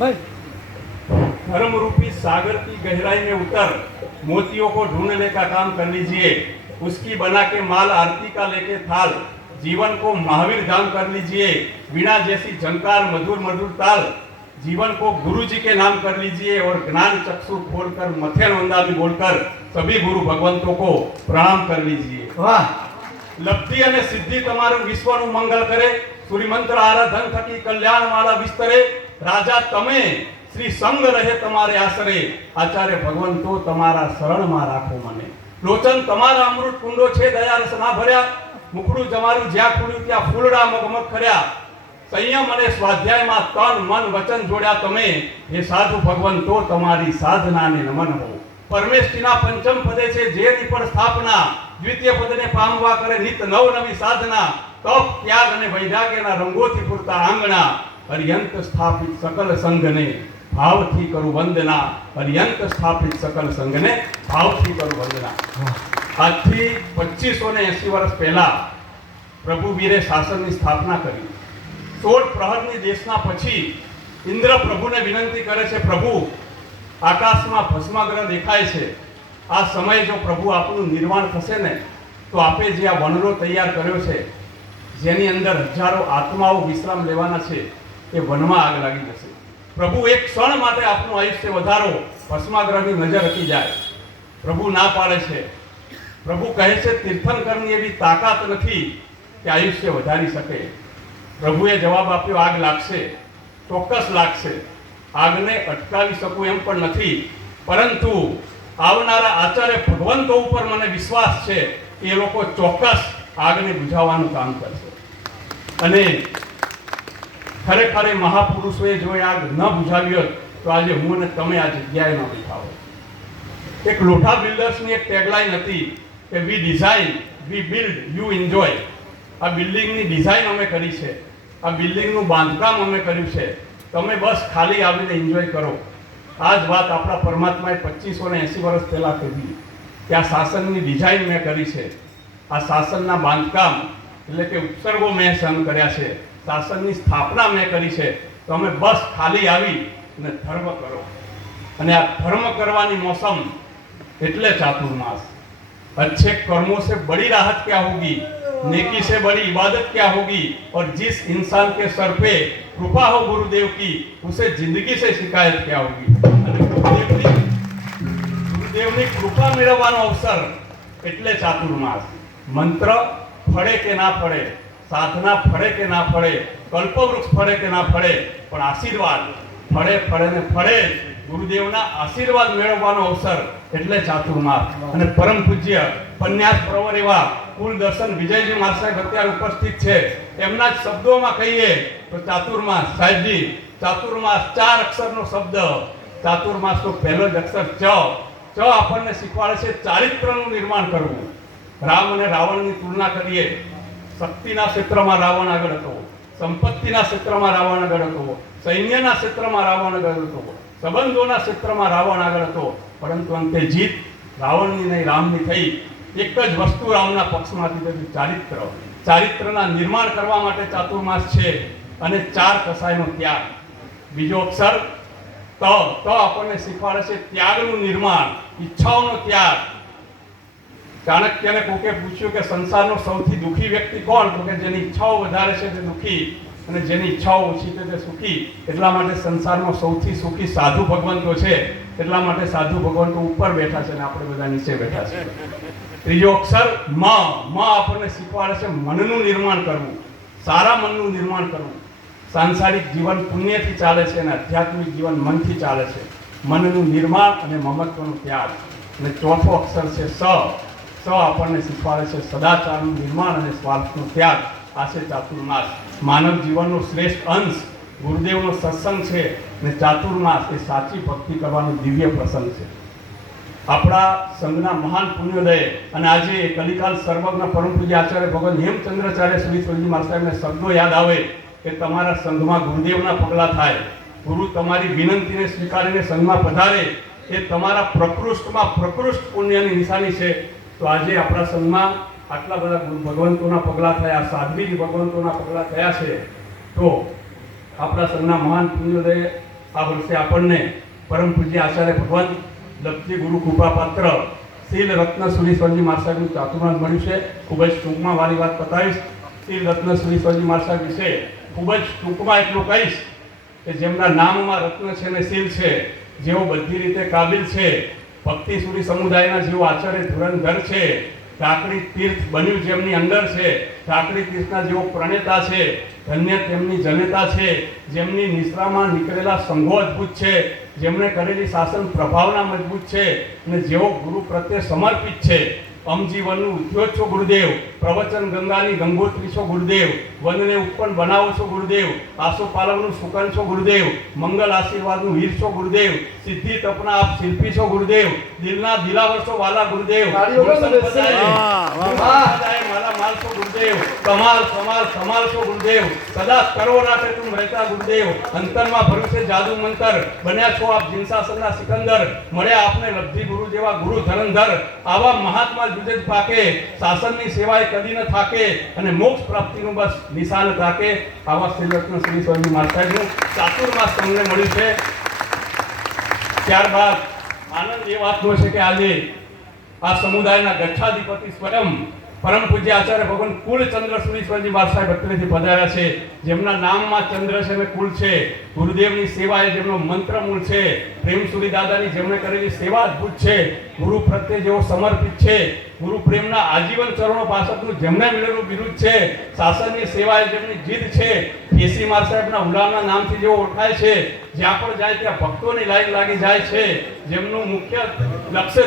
धर्म रूपी सागर की गहराई में उतर मोतियों को ढूंढने का काम कर लीजिए। उसकी बना के माल आरती का लेके थाल जीवन को महावीर धाम कर लीजिए। वीणा जैसी झंकार मधुर मधुर ताल जीवन को गुरु जी के नाम कर लीजिए। और ज्ञान चक्षु खोलकर मथे वंदामी बोलकर सभी गुरु भगवंतों को प्रणाम कर लीजिए। वाह, लब्धि અને સિદ્ધિ તમારું વિશ્વનું મંગળ કરે। સૂર્યમંત્ર આરાધન થકી કલ્યાણ વાળા વિસ્તરે। રાજા તમે શ્રી સંગ રહે તમારે આશરે। આચાર્ય ભગવંતો તમારા શરણમાં રાખો મને। લોચન તમારા અમૃત કુંડો છે દયારસ ના ભર્યા। મુખડું તમારું જ્યાં ખુલ્યું ત્યાં ફૂલડા મગમગ ખર્યા। સંયમ અને સ્વાધ્યાયમાં તન મન વચન જોડ્યા તમે। હે સાધુ ભગવંતો તમારી સાધનાને નમન હો। પરમેષ્ઠીના પંચમ પદે છે જે નિપળ સ્થાપના। દ્વિતીય પદને પામવા કરે નિત નવ નવી સાધના। તપ ત્યાગ અને વૈરાગ્યના રંગોથી પૂરતા આંગણા। હરિયંત સ્થાપિત સકલ સંઘને ભાવથી કરું વંદના। હરિયંત સ્થાપિત સકલ સંઘને ભાવથી કરું વંદના। આજથી 2580 વર્ષ પહેલા પ્રભુ વીરે શાસનની સ્થાપના કરી। 16 પ્રહરની દેશના પછી ઇન્દ્ર પ્રભુને વિનંતી કરે છે, પ્રભુ આકાશમાં ભસ્માગ્રહ દેખાય છે। આ સમય જો પ્રભુ આપણું નિર્વાણ થશે ને તો આપે જે આ વનરો તૈયાર કર્યો છે, જેની અંદર હજારો આત્માઓ વિશ્રામ લેવાના છે, એ વનમાં આગ લાગી જશે। પ્રભુ એક ક્ષણ માટે આપણું આયુષ્ય વધારો, ભસ્માગ્રહની નજર હટી જાય। પ્રભુ ના પાડે છે। પ્રભુ કહે છે તીર્થંકરની એવી તાકાત નથી કે આયુષ્ય વધારી શકે। પ્રભુએ જવાબ આપ્યો આગ લાગશે, ચોક્કસ લાગશે। આગને અટકાવી શકું એમ પણ નથી, પરંતુ આવનારા આચાર્ય ભગવંતો ઉપર મને વિશ્વાસ છે કે એ લોકો ચોક્કસ આગને બુઝાવવાનું કામ કરશે। અને ખરેખર મહાપુરુષોએ જો આગ ન બુઝાવી હોત તો આજે હું અને તમે આ જગ્યાએ ન બેઠા હોત। એક લોઠા બિલ્ડર્સની એક ટેગલાઇન હતી કે we design we build you enjoy. આ બિલ્ડિંગની ડિઝાઇન અમે કરી છે, આ બિલ્ડિંગનું બાંધકામ અમે કર્યું છે, તમે બસ ખાલી આવીને એન્જોય કરો। આ જ વાત આપણા પરમાત્માએ 2580 વર્ષ પહેલા કીધી કે આ શાસનની ડિઝાઇન મેં કરી છે, આ શાસનના બાંધકામ એટલે કે ઉત્સર્ગો મેં સહન કર્યા છે, શાસનની સ્થાપના મેં કરી છે, તમે બસ ખાલી આવી અને ધર્મ કરો। અને આ ધર્મ કરવાની મોસમ એટલે ચાતુર્માસ। अच्छे कर्मों से बड़ी राहत क्या होगी, नेकी से बड़ी इबादत क्या होगी। और जिस इंसान के सर पे कृपा हो गुरुदेव की, उसे जिंदगी से शिकायत क्या होगी। गुरुदेवની કૃપા મેળવવાનો અવસર એટલે ચાતુર્માસ। મંત્ર ફળે કે ના ફળે, સાધના ફળે કે ના ફળે, કલ્પવૃક્ષ ફળે કે ના ફળે, પણ આશીર્વાદ ફળે ફળે ને ફળે। ગુરુદેવના આશીર્વાદ મેળવવાનો અવસર એટલે ચાતુર્માસ। અને પરમ પૂજ્ય પન્યાસ પ્રવર એવા કુલદર્શન વિજયજી મહારાજ સાહેબ અત્યારે ઉપસ્થિત છે, એમના જ શબ્દોમાં કહીએ તો ચાતુર્માસ સાહેબજી, ચાતુર્માસ 4 અક્ષરનો શબ્દ। ચાતુર્માસનો પહેલો જ અક્ષર ચ। ચ આપણને શીખવાડે છે ચારિત્રનું નિર્માણ કરવું। રામ અને રાવણની તુલના કરીએ, શક્તિના ક્ષેત્રમાં રાવણ આગળ હતો, સંપત્તિના ક્ષેત્રમાં રાવણ આગળ હતો, સૈન્યના ક્ષેત્રમાં રાવણ આગળ હતો, સંબંધોના ક્ષેત્રમાં રાવણ આગળ હતો, પરંતુ અંતે જીત રાવણની નહીં રામની થઈ। એક જ વસ્તુ રામના પક્ષમાંથી થતી, ચારિત્ર। ચારિત્રના નિર્માણ કરવા માટે ચાતુર્માસ છે। અને 4 કસાયનો ત્યાગ। બીજો અક્ષર ત। ત આપણને શીખવાડે છે ત્યાગનું નિર્માણ, ઈચ્છાઓનો ત્યાગ। ચાણક્યને કોકે પૂછ્યું કે સંસારનો સૌથી દુઃખી વ્યક્તિ કોણ, તો કે જેની ઈચ્છાઓ વધારે છે તે દુઃખી અને જેની ઈચ્છાઓ ઓછી છે તે સુખી। એટલા માટે સંસારમાં સૌથી સુખી સાધુ ભગવંતો છે, એટલા માટે સાધુ ભગવંતો ઉપર બેઠા છે અને આપણે બધા નીચે બેઠા છે। ત્રીજો અક્ષર મ। મ આપણને શીખવાડે છે મનનું નિર્માણ કરવું, સારા મનનું નિર્માણ કરવું। સાંસારિક જીવન પુણ્યથી ચાલે છે અને આધ્યાત્મિક જીવન મનથી ચાલે છે। મનનું નિર્માણ અને મમત્વનો ત્યાગ। અને ચોથો અક્ષર છે સ। સ આપણને શીખવાડે છે સદાચારનું નિર્માણ અને સ્વાર્થનો ત્યાગ। આ છે ચાતુર્માસ। માનવ જીવનનો શ્રેષ્ઠ અંશ ગુરુદેવનો સત્સંગ છે અને ચાતુર્માસ એ સાચી ભક્તિ કરવાનો દિવ્ય પ્રસંગ છે। આપણા સંઘના મહાન પુણ્યોદય અને આજે કલિકાલ સર્વજ્ઞ પરમ પૂજ્ય આચાર્ય ભગવાન હેમચંદ્રાચાર્ય શ્રી સ્વર્ગીય મહારાજ સાહેબને શબ્દો યાદ આવે કે તમારા સંઘમાં ગુરુદેવના પગલા થાય, ગુરુ તમારી વિનંતીને સ્વીકારીને સંઘમાં પધારે, એ તમારા પ્રકૃષ્ટમાં પ્રકૃષ્ટ પુણ્યની નિશાની છે। તો આજે આપણા સંઘમાં આટલા બધા ભગવંતોના પગલા થયા, સાધ્વી ભગવંતોના પગલા થયા છે, તો આપણા સંઘના મહાન પુણ્યોદય આ વર્ષે આપણને પરમ પૂજ્ય આચાર્ય ભગવાન લબ્ધી ગુરુ કૃપાપાત્ર શીલ રત્ન સુરીશ્વરજી મહારાજનું ચાતુર્માસ મળ્યું છે. ખૂબ જ ટૂંકમાં મારી વાત પતાવીશ. શીલ રત્ન સુરીશ્વરજી મહારાજ વિશે ખૂબ જ ટૂંકમાં એટલું કહીશ કે જેમના નામમાં રત્ન છે અને શીલ છે, જેઓ બધી રીતે કાબિલ છે, ભક્તિ સુરી સમુદાયના જેઓ આચાર્ય ધુરંધર છે, ઝાકડી તીર્થ બન્યું જેમની અંદર છે, ઝાકડી તીર્થના જેઓ પ્રણેતા છે, ધન્ય તેમની જનેતા છે, જેમની નિશ્રામાં નીકળેલા સંઘો અદ્ભુત છે, જેમણે કરેલી શાસન પ્રભાવના મજબૂત છે અને જેઓ ગુરુ પ્રત્યે સમર્પિત છે. અમજીવનનું ઉદ્યોગ છો ગુરુદેવ, પ્રવચન ગંગાની ગંગોત્રી છો ગુરુદેવ, વનને ઉત્પન્ન બનાવો છો ગુરુદેવ, આસોપાલવનું સુકન છો ગુરુદેવ, મંગલ આશીર્વાદનું વીર છો ગુરુદેવ, સિદ્ધિ તપના આપ શિલ્પી છો ગુરુદેવ, દિલના દિલાવર છો વાલા ગુરુદેવ, માલા માલ છો ગુરુદેવ, કમાલ કમાલ કમાલ છો ગુરુદેવ, સદા કરો રાતે તુમ રહેતા ગુરુદેવ, અંતરમાં ભર્યું છે જાદુ મંતર, બન્યા છો આપ જીનસાસનના સિકંદર, મળ્યા આપને લબ્ધી ગુરુ જેવા ગુરુ ધરંધર, આવા મહાત્મા જુદે જ પાકે, શાસનની સેવાએ કદી ન થાકે અને મોક્ષ પ્રાપ્તિનું બસ નિશાન તાકે. આવા શ્રી રત્ન શ્રી સ્વામી મહારાજનું ચાતુર્માસ તમને મળ્યું છે. ત્યારબાદ આનંદ એ વાતનો છે કે આજે આ સમુદાયના ગચ્છાધિપતિ સ્વયં પરમ પૂજ્ય આચાર્ય ભગવાન કુલચંદ્ર સુરીશ્વરજી મહારાજ બત્રીથી પધાર્યા છે, જેમના નામમાં ચંદ્ર છે અને કુલ છે. ગુરુદેવની સેવા એ જેમનો મંત્ર મૂળ છે. પ્રેમ સુરી દાદાની જેમણે કરેલી સેવા અદ્ભુત છે. ગુરુ પ્રત્યે જેઓ સમર્પિત છે, ગુરુ પ્રેમના આજીવન ચરણો પાસદનું જેમને મિલેલું બિરુદ છે, શાસનની સેવા એ જેમની જીદ છે, કેસી માર સાહેબના ઉલામના નામથી જેઓ ઓળખાય છે, જ્યાં પણ જાય ત્યાં ભક્તોની લાઈન લાગી જાય છે, જેમનું મુખ્ય લક્ષ્ય